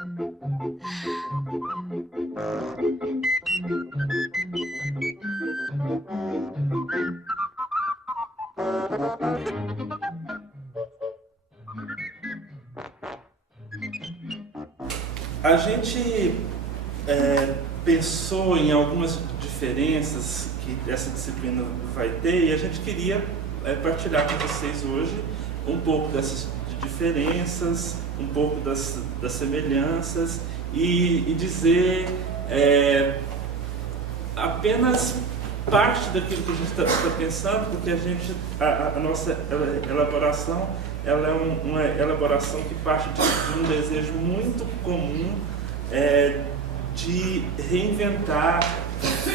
A gente pensou em algumas diferenças que essa disciplina vai ter e a gente queria partilhar com vocês hoje um pouco dessas diferenças, um pouco das semelhanças e dizer apenas parte daquilo que a gente está pensando, porque a nossa elaboração ela é uma elaboração que parte de um desejo muito comum de reinventar,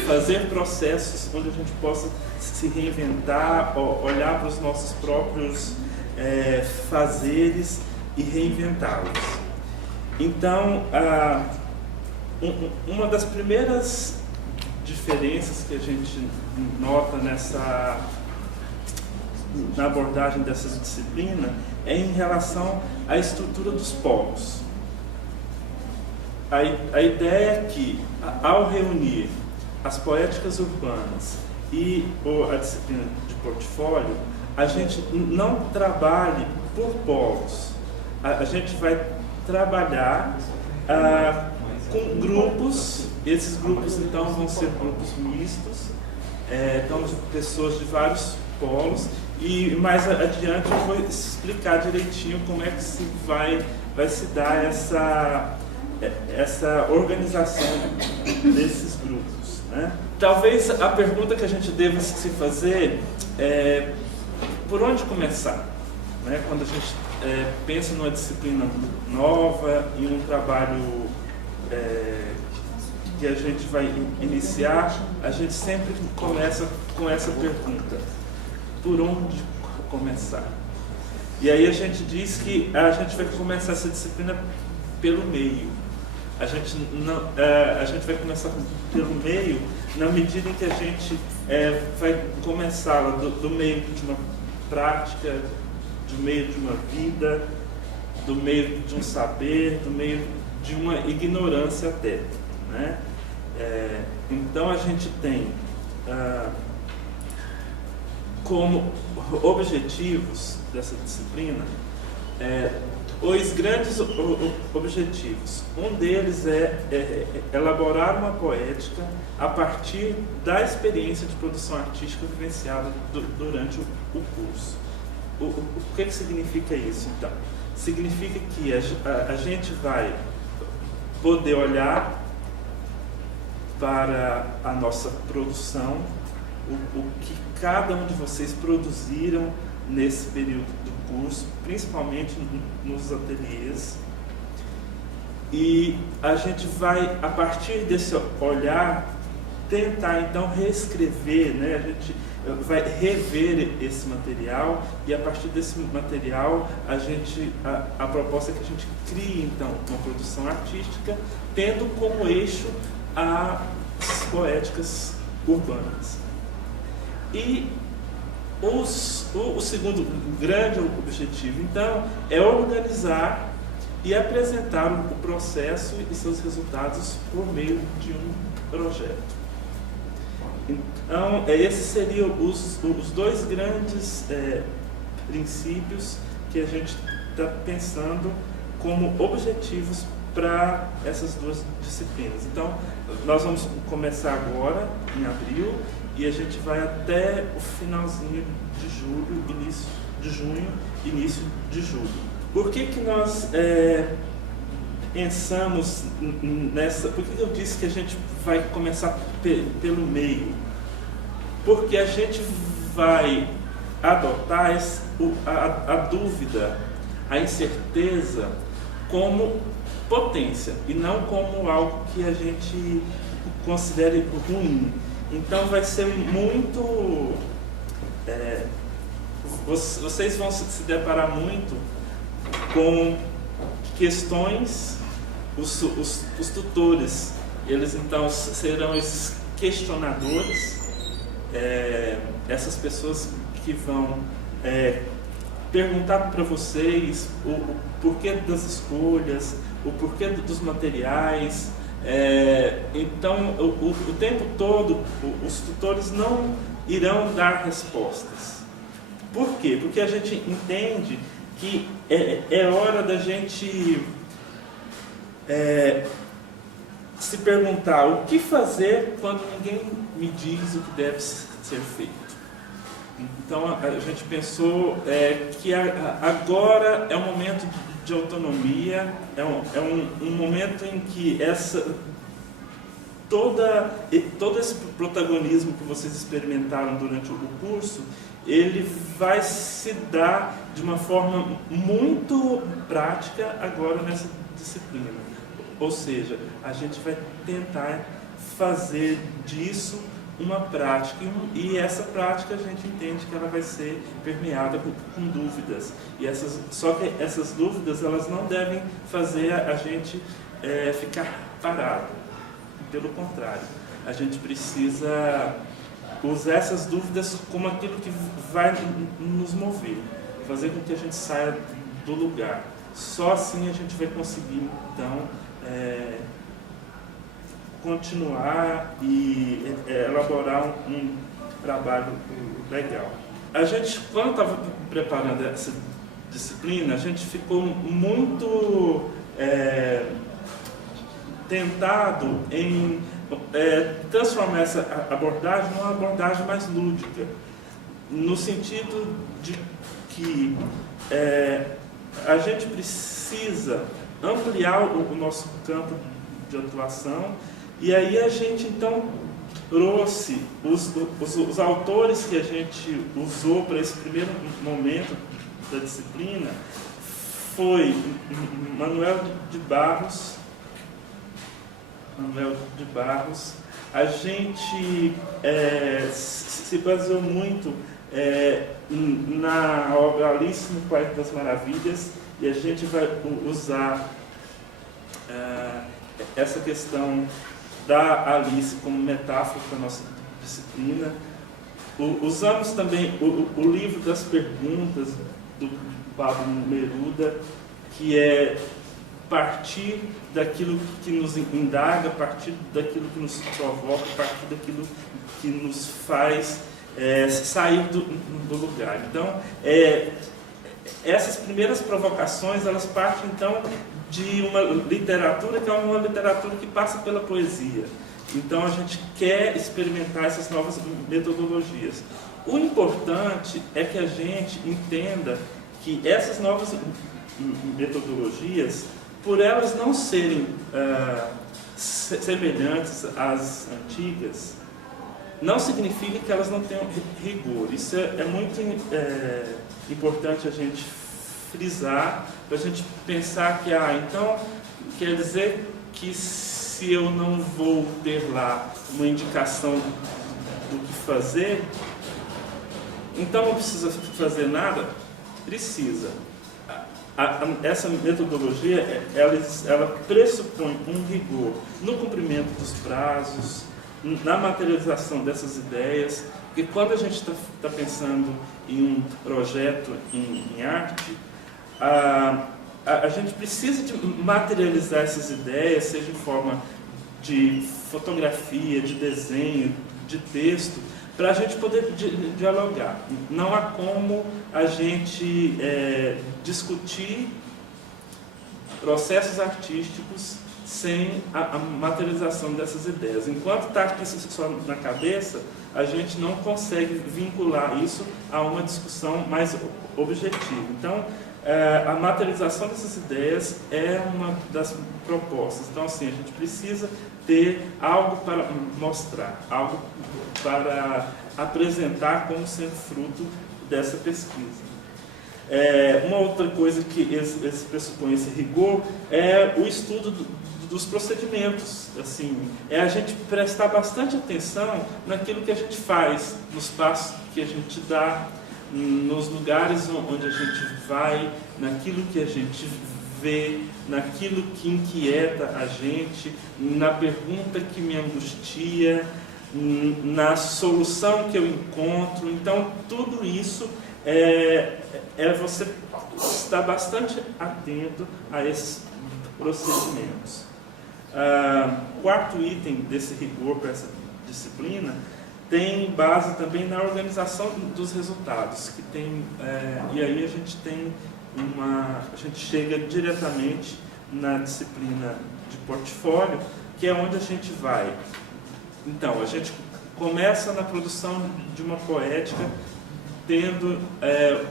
fazer processos onde a gente possa se reinventar, olhar para os nossos próprios fazeres e reinventá-los. Então, uma das primeiras diferenças que a gente nota na abordagem dessa disciplina é em relação à estrutura dos polos. A ideia é que, ao reunir as poéticas urbanas e a disciplina de portfólio, a gente não trabalhe por polos. A gente vai trabalhar com grupos. Esses grupos, então, vão ser grupos mistos, então, de pessoas de vários polos. E mais adiante eu vou explicar direitinho como é que vai se dar essa organização desses grupos, né? Talvez a pergunta que a gente deva se fazer é por onde começar, né? Quando a gente pensa numa disciplina nova e um trabalho que a gente vai iniciar, a gente sempre começa com essa pergunta: por onde começar? E aí a gente diz que a gente vai começar essa disciplina pelo meio. A gente vai começar pelo meio na medida em que a gente vai começá-la do meio de uma prática, do meio de uma vida, do meio de um saber, do meio de uma ignorância até, né? Então a gente tem como objetivos dessa disciplina os grandes objetivos. Um deles é elaborar uma poética a partir da experiência de produção artística vivenciada durante o curso. O que significa isso, então? Significa que a gente vai poder olhar para a nossa produção, o que cada um de vocês produziram nesse período do curso, principalmente nos ateliês, e a gente vai, a partir desse olhar, tentar então reescrever, né? A gente vai rever esse material e a partir desse material a proposta é que a gente crie então uma produção artística tendo como eixo as poéticas urbanas. E o segundo grande objetivo, então, é organizar e apresentar o processo e seus resultados por meio de um projeto. Então, esses seriam os dois grandes princípios que a gente está pensando como objetivos para essas duas disciplinas. Então, nós vamos começar agora, em abril, e a gente vai até o finalzinho de julho, início de junho, início de julho. Por que nós pensamos nessa... Por que eu disse que a gente vai começar pelo meio? Porque a gente vai adotar a dúvida, a incerteza como potência e não como algo que a gente considere ruim. Então vai ser muito... vocês vão se deparar muito com questões, os tutores, eles então serão esses questionadores, essas pessoas que vão perguntar para vocês o porquê das escolhas, o porquê dos materiais. Então, o tempo todo, os tutores não irão dar respostas. Por quê? Porque a gente entende que é hora da gente se perguntar o que fazer quando ninguém me diz o que deve ser feito. Então a gente pensou que agora é um momento de autonomia, é um momento em que todo esse protagonismo que vocês experimentaram durante o curso, ele vai se dar de uma forma muito prática agora nessa disciplina. Ou seja, a gente vai tentar fazer disso uma prática, e essa prática a gente entende que ela vai ser permeada com dúvidas. Só que essas dúvidas, elas não devem fazer a gente ficar parado. Pelo contrário, a gente precisa usar essas dúvidas como aquilo que vai nos mover, fazer com que a gente saia do lugar. Só assim a gente vai conseguir, então, continuar e elaborar um trabalho legal. A gente, quando estava preparando essa disciplina, a gente ficou muito tentado em transformar essa abordagem numa abordagem mais lúdica, no sentido de que a gente precisa ampliar o nosso campo de atuação, e aí a gente então trouxe os autores que a gente usou para esse primeiro momento da disciplina. Foi Manuel de Barros. A gente se baseou muito na obra Alice no País das Maravilhas, e a gente vai usar essa questão da Alice como metáfora para a nossa disciplina. Usamos também o livro das perguntas do Pablo Neruda, que é partir daquilo que nos indaga, partir daquilo que nos provoca, partir daquilo que nos faz sair do lugar. Então, essas primeiras provocações, elas partem então de uma literatura que é uma literatura que passa pela poesia. Então a gente quer experimentar essas novas metodologias. O importante é que a gente entenda que essas novas metodologias, por elas não serem semelhantes às antigas, não significa que elas não tenham rigor. Isso é muito importante a gente frisar, para a gente pensar que, então, quer dizer que se eu não vou ter lá uma indicação do que fazer, então não precisa fazer nada? Precisa. Essa metodologia, ela pressupõe um rigor no cumprimento dos prazos, na materialização dessas ideias, porque quando a gente está pensando em um projeto em arte, a gente precisa de materializar essas ideias, seja em forma de fotografia, de desenho, de texto, para a gente poder dialogar. Não há como a gente discutir processos artísticos sem a materialização dessas ideias. Enquanto está aqui só na cabeça, a gente não consegue vincular isso a uma discussão mais objetiva. Então, a materialização dessas ideias é uma das propostas. Então, assim, a gente precisa ter algo para mostrar, algo para apresentar como sendo fruto dessa pesquisa. Uma outra coisa que eles pressupõem esse rigor é o estudo dos procedimentos. Assim, a gente prestar bastante atenção naquilo que a gente faz, nos passos que a gente dá, nos lugares onde a gente vai, naquilo que a gente vê, naquilo que inquieta a gente, na pergunta que me angustia, na solução que eu encontro. Então, tudo isso é você estar bastante atento a esses procedimentos. Quarto item desse rigor para essa disciplina tem base também na organização dos resultados, que tem, e aí a gente chega diretamente na disciplina de portfólio, que é onde a gente vai. Então, a gente começa na produção de uma poética, tendo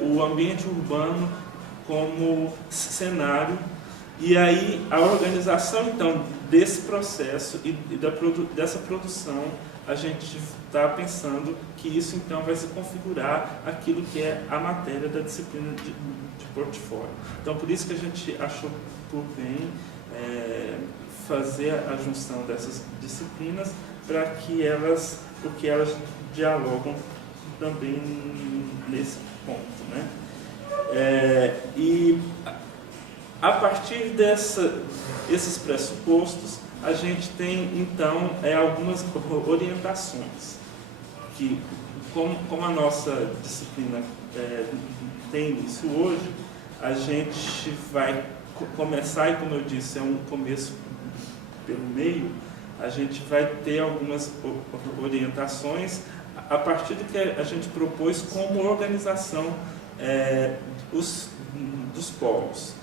o ambiente urbano como cenário, e aí a organização então desse processo e dessa produção, a gente está pensando que isso então vai se configurar aquilo que é a matéria da disciplina de portfólio. Então, por isso que a gente achou por bem fazer a junção dessas disciplinas, porque elas dialogam também nesse ponto, né? E a partir desses pressupostos, a gente tem então algumas orientações que, como a nossa disciplina tem início hoje, a gente vai começar, e como eu disse, é um começo pelo meio, a gente vai ter algumas orientações a partir do que a gente propôs como organização dos polos.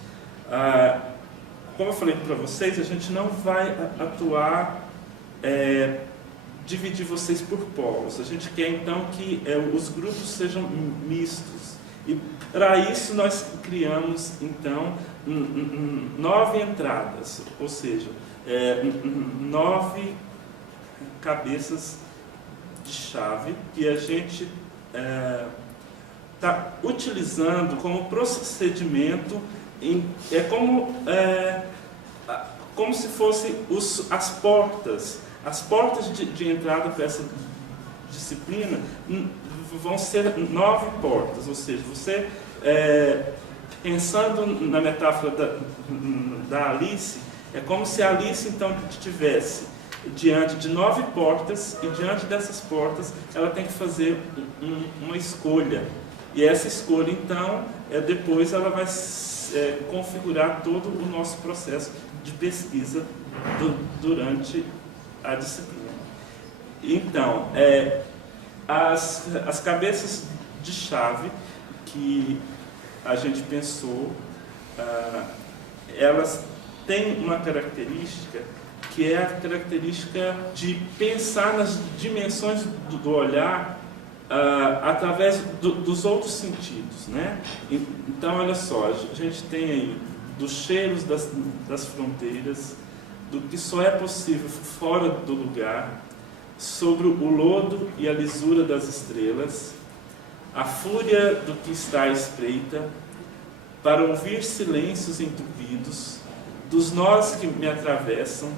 Como eu falei para vocês, a gente não vai atuar, dividir vocês por polos. A gente quer então que os grupos sejam mistos. E para isso nós criamos então 9 entradas, ou seja, 9 cabeças de chave que a gente está utilizando como procedimento, como se fossem as portas de entrada para essa disciplina. Vão ser 9 portas, ou seja, você, pensando na metáfora da Alice, é como se a Alice então estivesse diante de 9 portas, e diante dessas portas ela tem que fazer uma escolha, e essa escolha então depois ela vai configurar todo o nosso processo de pesquisa durante a disciplina. Então, as cabeças de chave que a gente pensou, elas têm uma característica que é a característica de pensar nas dimensões do olhar através dos outros sentidos, né? Então, olha só, a gente tem aí dos cheiros das fronteiras, do que só é possível fora do lugar, sobre o lodo e a lisura das estrelas, a fúria do que está à espreita, para ouvir silêncios entupidos, dos nós que me atravessam,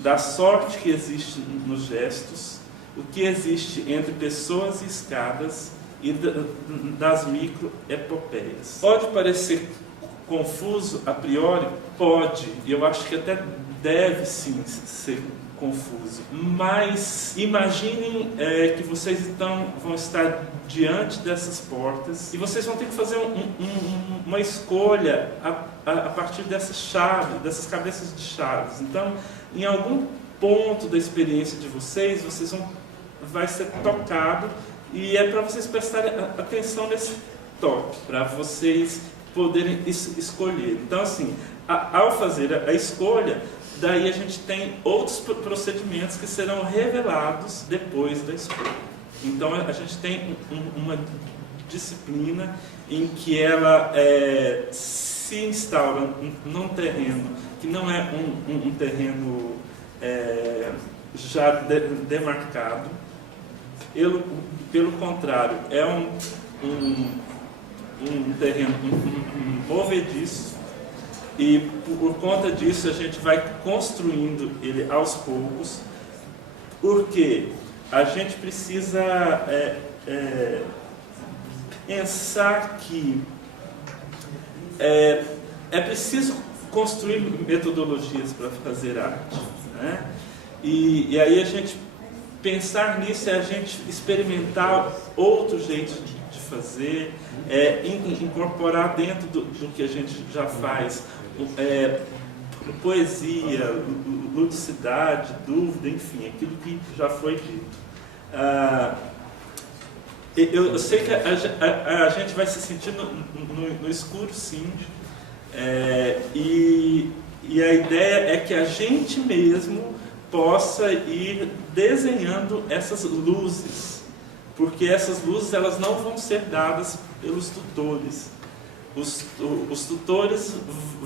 da sorte que existe nos gestos, o que existe entre pessoas e escadas, e das micro-epopeias. Pode parecer confuso a priori? Pode, e eu acho que até deve sim ser confuso, mas imaginem que vocês então vão estar diante dessas portas e vocês vão ter que fazer uma escolha a partir dessas chaves, dessas cabeças de chaves. Então, em algum ponto da experiência de vocês vai ser tocado, e é para vocês prestarem atenção nesse toque, para vocês poderem escolher. Então, assim, ao fazer a escolha, daí a gente tem outros procedimentos que serão revelados depois da escolha. Então, a gente tem uma disciplina em que ela se instaura num terreno que não é um terreno já demarcado. Pelo contrário, é um terreno movediço, e por conta disso a gente vai construindo ele aos poucos, porque a gente precisa pensar que é preciso construir metodologias para fazer arte, né? E aí a gente pensar nisso é a gente experimentar outros jeitos de fazer, incorporar dentro do que a gente já faz, poesia, ludicidade, dúvida, enfim, aquilo que já foi dito. Eu sei que a gente vai se sentir no escuro, sim, e a ideia é que a gente mesmo possa ir desenhando essas luzes, porque essas luzes elas não vão ser dadas pelos tutores. Os tutores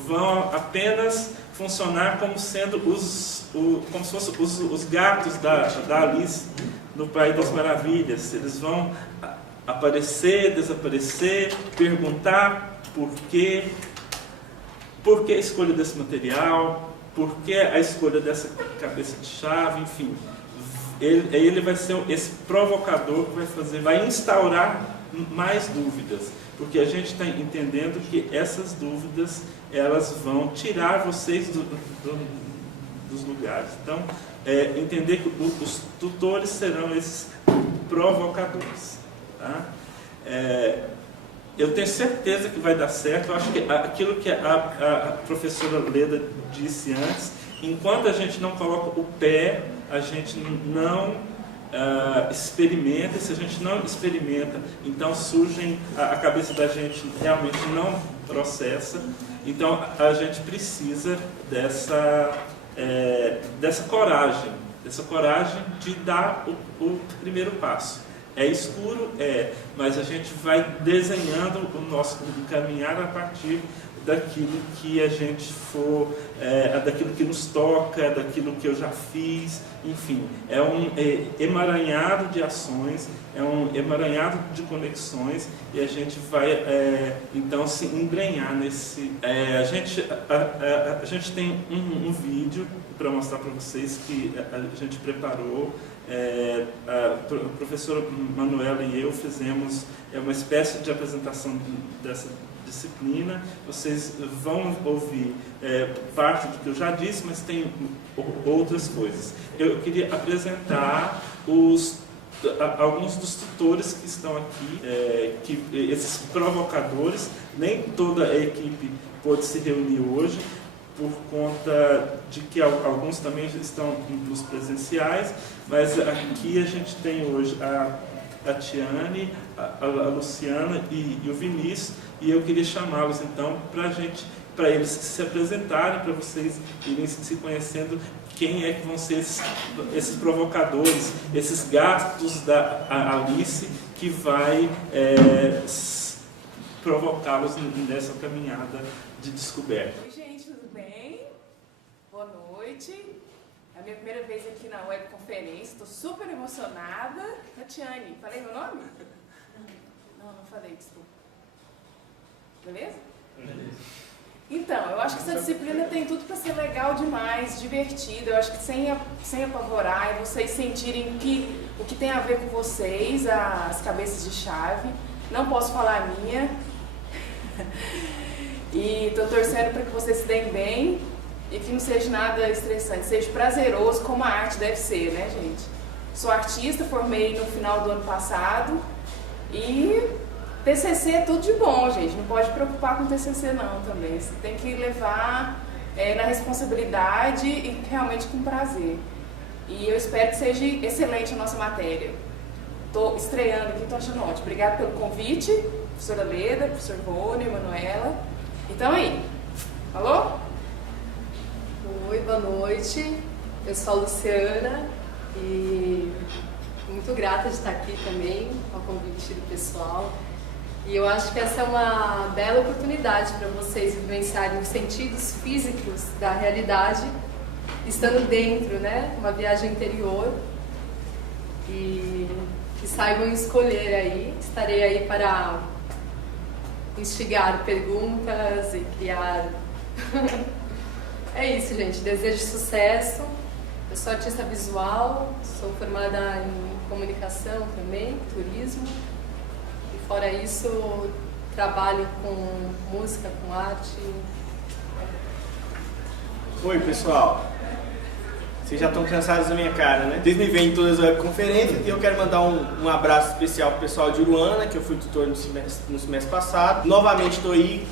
vão apenas funcionar como sendo como se fossem os gatos da Alice no País das Maravilhas. Eles vão aparecer, desaparecer, perguntar por quê a escolha desse material, por que a escolha dessa cabeça de chave, enfim. Ele vai ser esse provocador que vai instaurar mais dúvidas, porque a gente está entendendo que essas dúvidas elas vão tirar vocês dos lugares. Então, entender que os tutores serão esses provocadores. Tá? Eu tenho certeza que vai dar certo. Eu acho que aquilo que a professora Leda disse antes, enquanto a gente não coloca o pé, a gente não experimenta. E se a gente não experimenta, então a cabeça da gente realmente não processa. Então a gente precisa dessa coragem de dar o primeiro passo. É escuro? Mas a gente vai desenhando o nosso caminhar a partir daquilo que a gente for, daquilo que nos toca, daquilo que eu já fiz, enfim. É um emaranhado de ações, é um emaranhado de conexões, e a gente vai, então, se embrenhar nesse... a gente tem um vídeo para mostrar para vocês que a gente preparou. A professora Manuela e eu fizemos uma espécie de apresentação dessa disciplina. Vocês vão ouvir parte do que eu já disse, mas tem outras coisas. Eu queria apresentar alguns dos tutores que estão aqui, esses provocadores. Nem toda a equipe pôde se reunir hoje, por conta de que alguns também estão nos presenciais, mas aqui a gente tem hoje a Tiane, a Luciana e o Vinícius, e eu queria chamá-los então para eles se apresentarem, para vocês irem se conhecendo quem é que vão ser esses provocadores, esses gatos da Alice que vai provocá-los nessa caminhada de descoberta. Oi, gente, tudo bem? Boa noite. É a minha primeira vez aqui na webconferência, estou super emocionada. Tatiane, falei meu nome? Não falei, desculpa. Beleza? Beleza. Então, eu acho que essa disciplina tem tudo para ser legal demais, divertida. Eu acho que sem apavorar, e vocês sentirem o que tem a ver com vocês, as cabeças de chave. Não posso falar a minha. E estou torcendo para que vocês se deem bem e que não seja nada estressante, seja prazeroso como a arte deve ser, né, gente? Sou artista, formei no final do ano passado e TCC é tudo de bom, gente. Não pode preocupar com TCC não também. Você tem que levar na responsabilidade e realmente com prazer. E eu espero que seja excelente a nossa matéria. Estou estreando aqui, estou achando ótimo. Obrigada pelo convite, professora Leda, professor Rony, Manuela. Então aí, falou? Oi, boa noite. Eu sou a Luciana e muito grata de estar aqui também, com o convite do pessoal. E eu acho que essa é uma bela oportunidade para vocês vivenciarem os sentidos físicos da realidade, estando dentro, né? Uma viagem interior. E que saibam escolher aí. Estarei aí para instigar perguntas e criar... É isso, gente. Desejo sucesso. Eu sou artista visual, sou formada em comunicação também, turismo. E fora isso, trabalho com música, com arte. Oi, pessoal. Vocês já estão cansados da minha cara, né? Vocês me veem em todas as webconferências e eu quero mandar um abraço especial pro pessoal de Uruana, que eu fui tutor no semestre passado. Novamente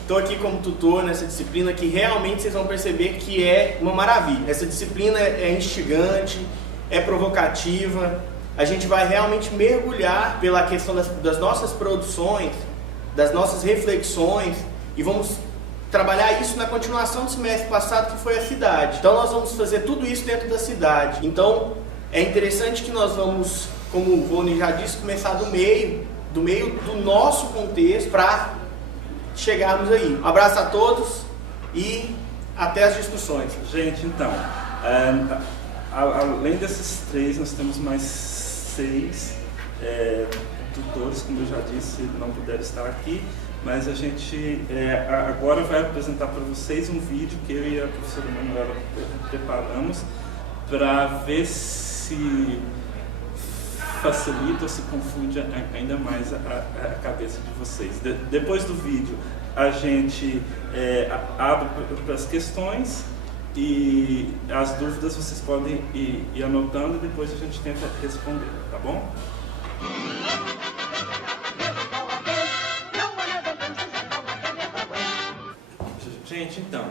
estou aqui como tutor nessa disciplina que realmente vocês vão perceber que é uma maravilha. Essa disciplina é instigante, é provocativa. A gente vai realmente mergulhar pela questão das nossas produções, das nossas reflexões e vamos trabalhar isso na continuação do semestre passado, que foi a cidade. Então nós vamos fazer tudo isso dentro da cidade. Então é interessante que nós vamos, como o Vônei já disse, começar do meio do nosso contexto para chegarmos aí. Um abraço a todos e até as discussões. Gente, então, além desses 3, nós temos mais 6 tutores, como eu já disse, não puderam estar aqui. Mas a gente agora vai apresentar para vocês um vídeo que eu e a professora Manuela preparamos para ver se facilita ou se confunde ainda mais a cabeça de vocês. Depois do vídeo, a gente abre para as questões e as dúvidas vocês podem ir anotando e depois a gente tenta responder, tá bom? Gente, então,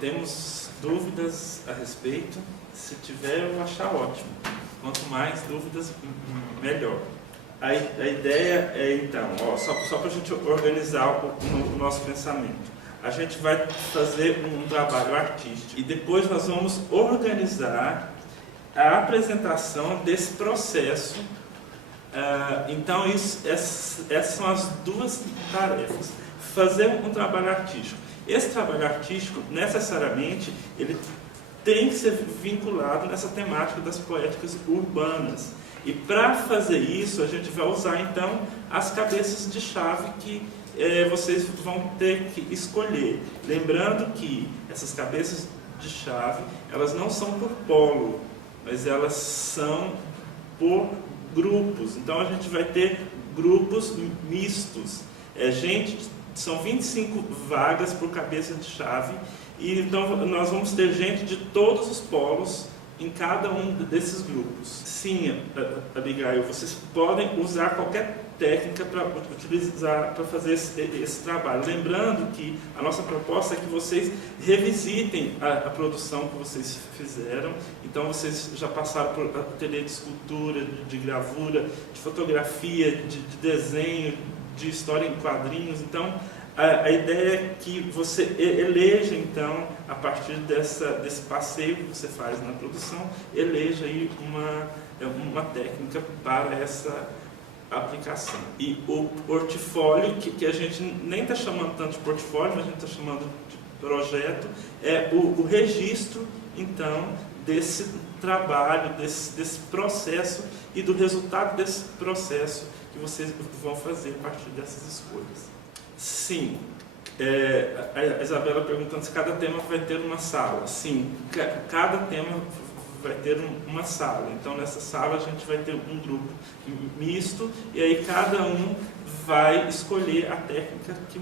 temos dúvidas a respeito. Se tiver, eu vou achar ótimo. Quanto mais dúvidas, melhor. A ideia é, então, só para a gente organizar o nosso pensamento. A gente vai fazer um trabalho artístico e depois nós vamos organizar a apresentação desse processo. Então, essas são as duas tarefas. Fazer um trabalho artístico. Esse trabalho artístico, necessariamente, ele tem que ser vinculado nessa temática das poéticas urbanas. E para fazer isso, a gente vai usar, então, as cabeças de chave que vocês vão ter que escolher. Lembrando que essas cabeças de chave, elas não são por polo, mas elas são por grupos. Então, a gente vai ter grupos mistos. São 25 vagas por cabeça de chave, e então nós vamos ter gente de todos os polos em cada um desses grupos. Sim, Abigail, vocês podem usar qualquer técnica para utilizar, para fazer esse trabalho. Lembrando que a nossa proposta é que vocês revisitem a produção que vocês fizeram. Então vocês já passaram por ateliê de escultura, de gravura, de fotografia, de desenho, de história em quadrinhos. Então a ideia é que você eleja, então, a partir desse passeio que você faz na produção, eleja aí uma técnica para essa aplicação. E o portfólio, que a gente nem está chamando tanto de portfólio, mas a gente está chamando de projeto, é o registro, então, desse trabalho, desse processo e do resultado desse processo que vocês vão fazer a partir dessas escolhas. Sim, a Isabela perguntando se cada tema vai ter uma sala. Sim, cada tema vai ter uma sala. Então, nessa sala, a gente vai ter um grupo misto e aí cada um vai escolher a técnica que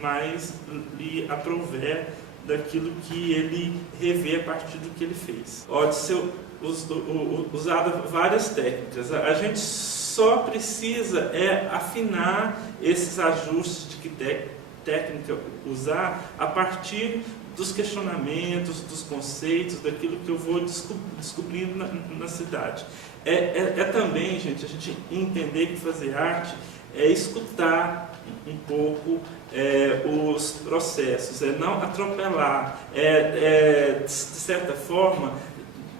mais lhe aprouver daquilo que ele revê a partir do que ele fez. Pode ser usada várias técnicas. A gente só precisa afinar esses ajustes de que técnica usar a partir dos questionamentos, dos conceitos, daquilo que eu vou descobrindo na cidade. Também, gente, a gente entender que fazer arte é escutar um pouco os processos, não atropelar, de certa forma,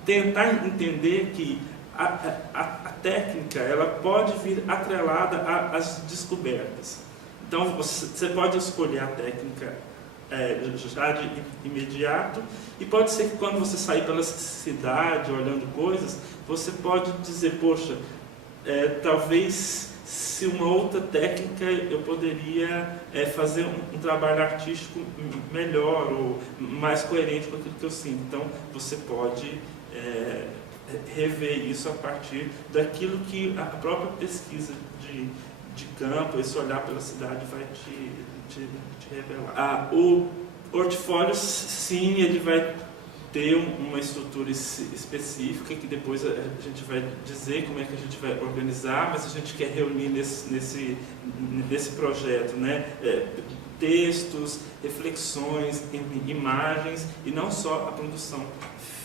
tentar entender que a técnica ela pode vir atrelada às descobertas. Então, você pode escolher a técnica já de imediato, e pode ser que quando você sair pela cidade olhando coisas, você pode dizer, poxa, talvez se uma outra técnica eu poderia fazer um trabalho artístico melhor ou mais coerente com aquilo que eu sinto. Então, você pode rever isso a partir daquilo que a própria pesquisa de campo, esse olhar pela cidade vai te revelar. O portfólio, sim, ele vai ter uma estrutura específica, que depois a gente vai dizer como é que a gente vai organizar, mas a gente quer reunir nesse projeto, né, textos, reflexões, imagens, e não só a produção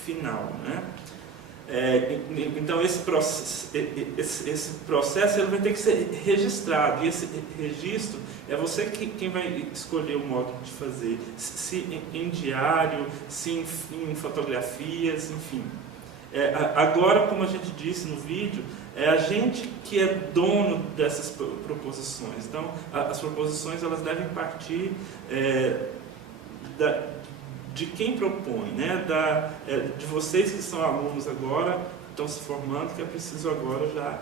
final, né? Então esse processo ele vai ter que ser registrado, e esse registro é você quem vai escolher o modo de fazer, se em diário, se em fotografias, enfim. Agora, como a gente disse no vídeo, é a gente que é dono dessas proposições. Então as proposições elas devem partir de quem propõe, né? De vocês que são alunos agora, estão se formando, que é preciso agora já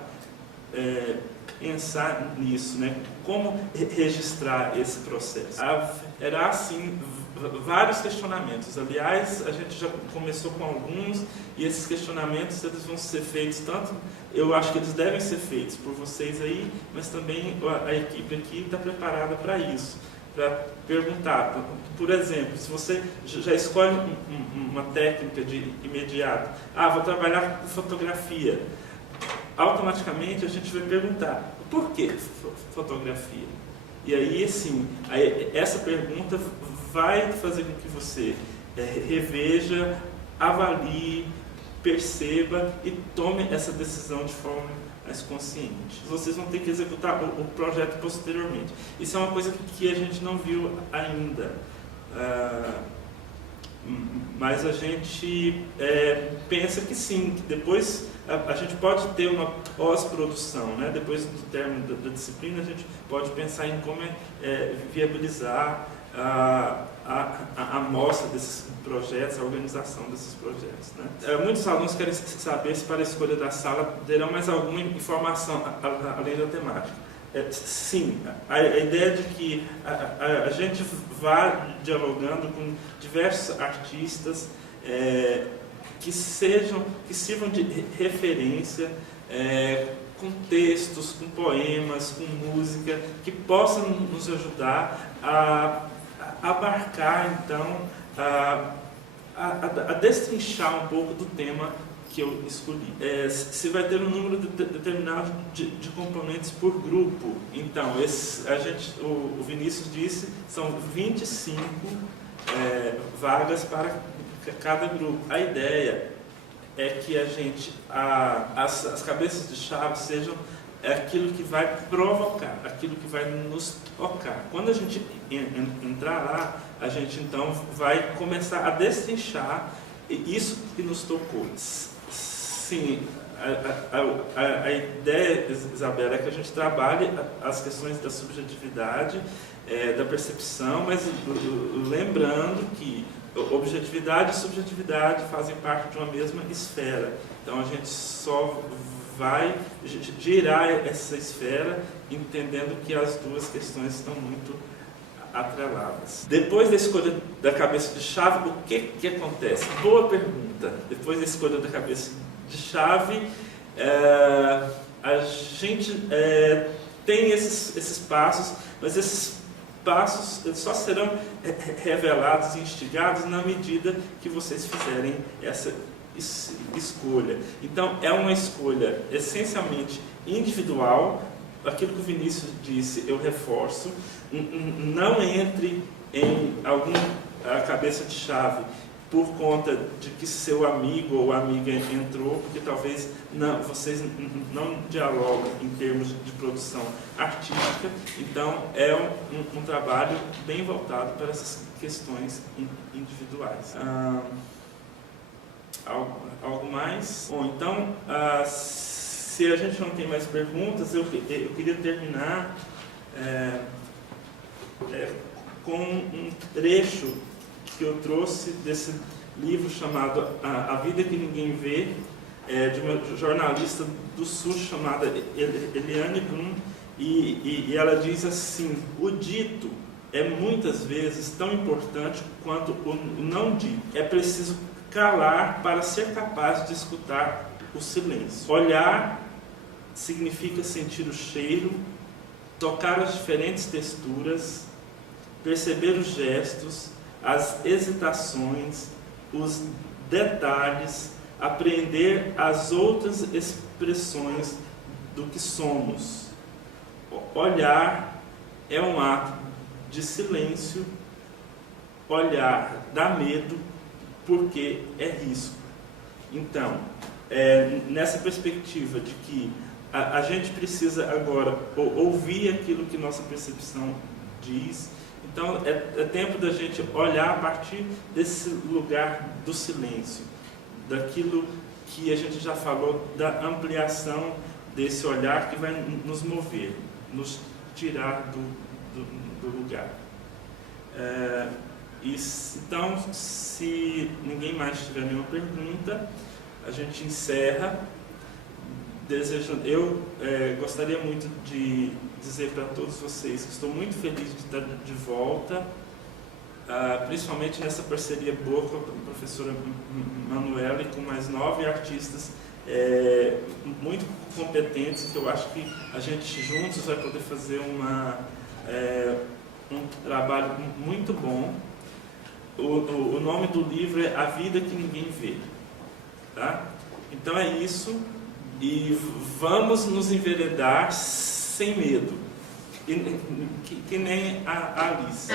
pensar nisso, né? Como registrar esse processo. Haverá, sim, vários questionamentos. Aliás, a gente já começou com alguns, e esses questionamentos eles vão ser feitos tanto, eu acho que eles devem ser feitos por vocês aí, mas também a equipe aqui está preparada para isso. Para perguntar, por exemplo, se você já escolhe uma técnica de imediato, vou trabalhar com fotografia, automaticamente a gente vai perguntar, por que fotografia? E aí, assim, essa pergunta vai fazer com que você reveja, avalie, perceba e tome essa decisão de forma mais consciente. Vocês vão ter que executar o projeto posteriormente. Isso é uma coisa que a gente não viu ainda, mas a gente pensa que sim, que depois a gente pode ter uma pós-produção, né? Depois do término da disciplina, a gente pode pensar em como viabilizar a amostra desses projetos, a organização desses projetos, né? Muitos alunos querem saber se para a escolha da sala terão mais alguma informação além da temática. Sim, a ideia de que a gente vá dialogando com diversos artistas que sirvam de referência, com textos, com poemas, com música, que possam nos ajudar a abarcar, então, a destrinchar um pouco do tema que eu escolhi. Se vai ter um número determinado de componentes por grupo. Então, o Vinícius disse, são 25 vagas para cada grupo. A ideia é que as cabeças de chave sejam aquilo que vai provocar, aquilo que vai nos tocar. Quando a gente entrar lá, a gente então vai começar a destrinchar isso que nos tocou. Sim, a ideia, Isabela, é que a gente trabalhe as questões da subjetividade, da percepção, mas lembrando que objetividade e subjetividade fazem parte de uma mesma esfera. Então a gente só vai girar essa esfera entendendo que as duas questões estão muito atreladas. Depois da escolha da cabeça de chave, o que acontece? Boa pergunta. Depois da escolha da cabeça de chave, a gente tem esses passos, mas esses passos só serão revelados e instigados na medida que vocês fizerem essa escolha. Então, é uma escolha essencialmente individual. Aquilo que o Vinícius disse, eu reforço. Não entre em alguma cabeça de chave por conta de que seu amigo ou amiga entrou, porque talvez vocês não dialogam em termos de produção artística. Então, é um trabalho bem voltado para essas questões individuais. Algo mais? Bom, então, se a gente não tem mais perguntas, eu queria terminar com um trecho que eu trouxe desse livro chamado A Vida que Ninguém Vê, de uma jornalista do Sul chamada Eliane Blum, e ela diz assim: o dito é muitas vezes tão importante quanto o não dito. É preciso calar para ser capaz de escutar o silêncio. Olhar significa sentir o cheiro, tocar as diferentes texturas, perceber os gestos, as hesitações, os detalhes, apreender as outras expressões do que somos. Olhar é um ato de silêncio, olhar dá medo porque é risco. Então, nessa perspectiva de que a gente precisa agora ouvir aquilo que nossa percepção diz, então é tempo da gente olhar a partir desse lugar do silêncio, daquilo que a gente já falou, da ampliação desse olhar que vai nos mover, nos tirar do lugar. Então, se ninguém mais tiver nenhuma pergunta, a gente encerra. Eu gostaria muito de dizer para todos vocês que estou muito feliz de estar de volta, principalmente nessa parceria boa com a professora Manuela e com mais 9 artistas muito competentes, que eu acho que a gente juntos vai poder fazer um trabalho muito bom. O nome do livro é A Vida que Ninguém Vê. Tá? Então é isso, e vamos nos enveredar sem medo, que nem a Alice.